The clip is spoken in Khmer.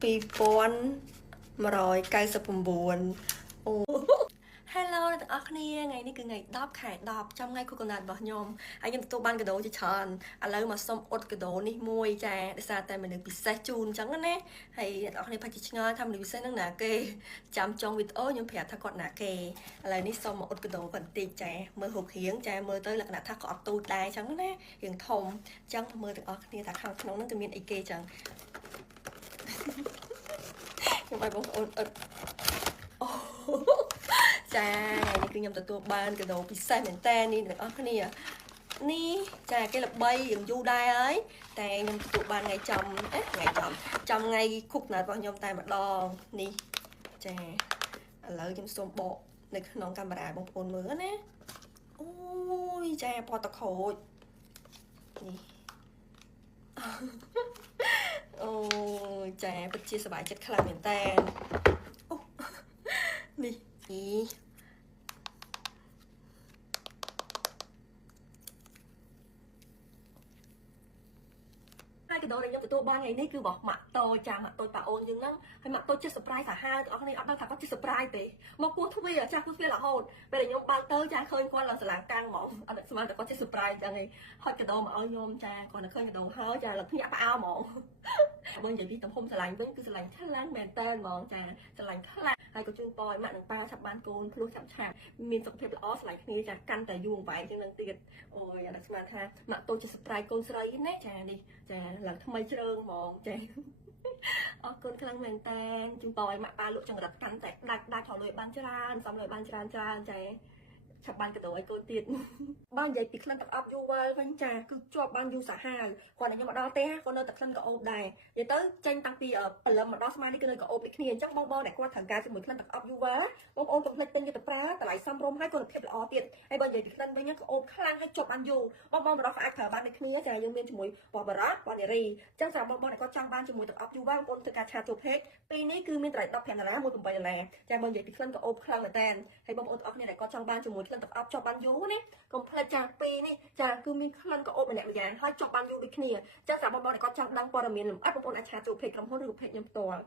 2099 Hello អ្នកទាំងអស់គ្នាថ្ងៃនេះគឺថ្ងៃ10 ខែ 10 ចាំថ្ងៃ Coconut របស់ខ្ញុំហើយខ្ញុំទទួលបានកាដូជាច្រើនឥឡូវមកសុំអ៊ុតកាដូនេះមួយចាដោយសារតែមនុស្សពិសេសជូនអញ្ចឹងណាហើយអ្នកទាំងអស់គ្នាផាច់ជាឆ្ងល់ថាមនុស្សពិសេសហ្នឹងណាគេចាំចុងវីដេអូខ្ញុំប្រាប់ថាគាត់ណាគេឥឡូវនេះសុំមកអ៊ុតកាដូបន្តិចចាមើលរូបរាងចាមើលទៅលក្ខណៈថាក៏អត់ទូចដែរអញ្ចឹងណារាងធំអញ្ចឹងមើលទាំងអស់គ្នាថាខាងក្នុងហ្នឹងគឺមានអីគេអញ្ចឹងខ្ញុំឲ្យបងប្អូនអ៊ុតចានេះគឺខ្ញុំទទួលបានកាដូពិសេសមែនតើនេះអ្នកនរគ្នានេះចាគេល្បីរឿងយូរដែរហើយតែខ្ញុំទទួលបានថ្ងៃចំថ្ងៃ Coconut របស់ខ្ញុំតែម្ដងនេះចាឥឡូវខ្ញុំសូមបកនៅក្នុងកាមេរ៉ាបងប្អូនមើលណាអូយចាពណ៌តក្រូចនេះអូចាពិតជាសប្បាយចិត្តខ្លាំងមែនតើអូនេះកាដូដែលខ្ញុំទទួលបានថ្ងៃនេះគឺរបស់ម៉ាក់តូចចាម៉ាក់តូចប៉ាអូនយើងហ្នឹងហើយម៉ាក់តូចជា surprise សាហាវទាំងអស់គ្នាអត់ដឹងថាគាត់ជា surprise ទេមកពោះទ្វាចាស់ពោះទ្វាររហូតពេលដែលខ្ញុំបើកទៅចាឃើញគាត់ឡើងស្រឡាំងកាំងហ្មងអត់ស្មានតែគាត់ជា surprise ចឹងឯងហត់កាដូមកឲ្យខ្ញុំចាគាត់នៅឃើញកាដូហើយចាឡើងភ្ញាក់ផ្អើលហ្មងបើនិយាយពីទំហំស្រឡាញ់វិញគឺស្រឡាញ់ខ្លាំងមែនតើហ្មងចាស្រឡាញ់ខ្លាំងហើយក៏ជូនពរឲ្យម៉ាក់និងប៉ាឆាប់បានកូនភ្លោះឆាប់មានសុខភាពល្អស្រឡាញ់គ្នាចាកាន់តែយូរអង្វែងជាងនឹងទៀតអូយអត់ស្មានថាម៉ាក់តូចជា surprise កូនស្រីណាចានេះចាឡើងថ្មីជ្រើងហ្មងចាអរគុណខ្លាំងមែនតើជូនពរឲ្យម៉ាក់ប៉ាលោកចង្រិតកាន់តែដាច់ថលុយបានច្រើនសំលុយបានច្រើនចាឆាប់បានកាដូឲ្យកូនទៀតបើនិយាយពីក្លិនទឹកអប់យូវែលវិញចាគឺជាប់បានយូរសាហាវគាត់តែខ្ញុំមកដល់ទេគាត់នៅតែក្លិនក៏អូបដែរនិយាយទៅចេញតាំងពីព្រលឹមមកដល់ស្មាននេះគឺនៅក៏អូបដូចគ្នាអញ្ចឹងបងអ្នកគាត់ត្រូវការជាមួយក្លិនទឹកអប់យូវែលបងប្អូនកុំភ្លេចទិញយកទៅប្រើតម្លៃសមរម្យហើយគុណភាពល្អទៀតហើយបើនិយាយពីក្លិនវិញក៏អូបខ្លាំងហើយជាប់បានយូរបងមកដល់អាចប្រើបានដូចគ្នាចាយើងមានជាមួយពណ៌បារ៉ាពណ៌នារីអញ្ចឹងសម្រាប់បងអ្នកគាត់ចង់បានជាមួយទឹកអប់យូវែលបងប្អូនធ្វើការឆាតចូលពេកពេលនេះគឺមានតម្លៃ$15 មួយ$8ចាបើនិយាយពីក្លិនក៏អូបខ្លាំងមែនតើហើយបងប្អូនទាំងអស់គ្នាដែលគាត់ចង់បានជាមួយក្លិនទឹកអប់ជាប់បានយូរនេះកុំភ្លេចចាពីនេះចាគឺមានក្លិនក៏អូបម្នាក់ម្យ៉ាងហើយជាប់បានយូរដូចគ្នាអញ្ចឹងសម្រាប់បងប្អូនដែលគាត់ចង់ដឹងព័ត៌មានលម្អិតបងប្អូនអាចឆាតចូលពេកក្រុមហ៊ុនឬពេកខ្ញុំផ្ទាល់